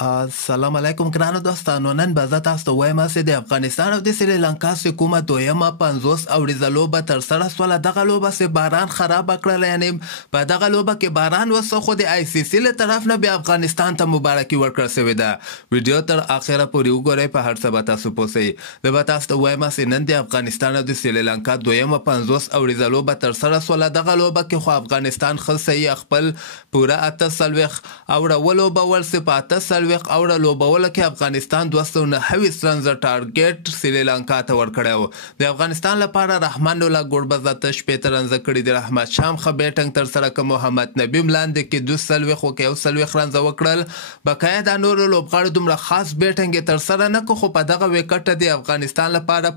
سلام علیکم ګرانو دوستانو. نن به زه تاسو ته وایم چې د افغانستان او د سریلانکا چې کومه دویمه 50 اوریزه لوبه ترسره سوله. دغه لوبه چې باران خرابه کړله، یعنې په دغه لوبه کې باران وسو، خو د آی سی سی له طرف نه بیا افغانستان ته مبارکي ورکړل شوې ده. ویډیو تر اخره پورې وګورئ، په هر څه به تاسو پوه شئ. زه به تاسو ته وایم چې نن د افغانستان او د سریلانکا دویمه 50 اوریزه لوبه ترسره سوله. دغه لوبه کې خو افغانستان ښه صحیح خپل پوره 48 اوړه ولوبول چې په 48 اوړه لوبولو کې افغانستان 229 رنزه ټارګټ سریلانکا ته ورکړی و. د افغانستان لپاره رحمان الله ګوربز 8 رنزه کړي دي. رحمت شام ښه بیټنګ ترسره کړ. محمد نبی ملاندې کې 2 خو کې 1 رنزه وکړل. بقایا د نورو لوبغاړو دومره خاص بیټنګ یې ترسره نه کړ، خو په دغه وکټه د افغانستان لپاره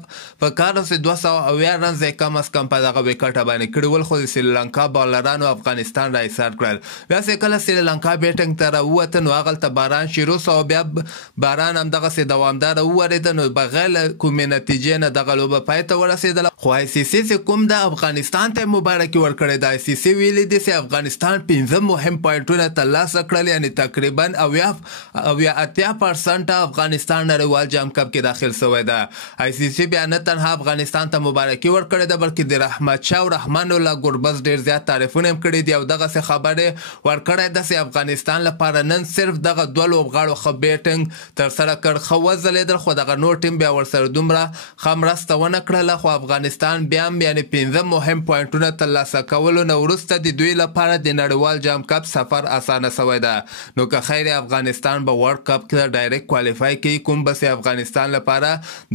په کار چې 280 رنزه کم از کم په دغه وکټه باندې کړي ول، خو د سریلانکا بالرانو افغانستان را ایسار کړل. بیا چې کله سریلانکا بیټنګ ته راووته نو هغلته باران شروع سو، بیا باران همدغسې دوامداره وورېده، نو بغیر له کومې نتیجې نه دغه لوبه پای ته ورسېدله. خو آی سی سی چې کوم د افغانستان ته مبارکي ورکړې ده، آی سی سی ویلي دي چې افغانستان 15 مهم پوینټونه ترلاسه کړل، یعنې تقریبا 80% افغانستان نړیوال جام کپ کې داخل شوی ده. آی سی سی بیا نه تنها افغانستان ته مبارکي ورکړې ده، بلکې د رحمت شاه او رحمان الله ګوربز ډېر زیات تعریفونه هم کړي دي، او دغسې خبرې ورکړی ده چې افغانستان لپاره نن صرف دغه دوه لوبغاړو ښه بیټنګ ترسره کړ، ښه وځلېدل، خو دغه نور ټیم بیا ورسره دومره ښه مرسته ونه کړله. خو افغانستان بیا هم یعنې 15 مهم پوینټونه ترلاسه کولو نه وروسته د دوی لپاره د نړیوال جام کپ سفر اسانه سوی ده. نو که خیر افغانستان به ورلډ کپ کې ډایرکټ کوالیفای کوي، کوم به چې افغانستان لپاره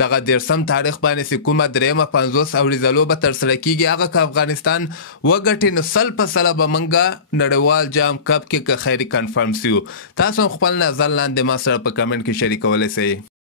دغه 13 تاریخ باندې چې کومه دریمه 50 اوریزه لوبه ترسره کیږي، هغه که افغانستان وګټي نو 100% به موږ نړیوال جام کپ کې که خیر کنفرم سیو. تاسو خپل نظر لاندې ما سره په کمنټ کې شریکولی شئ.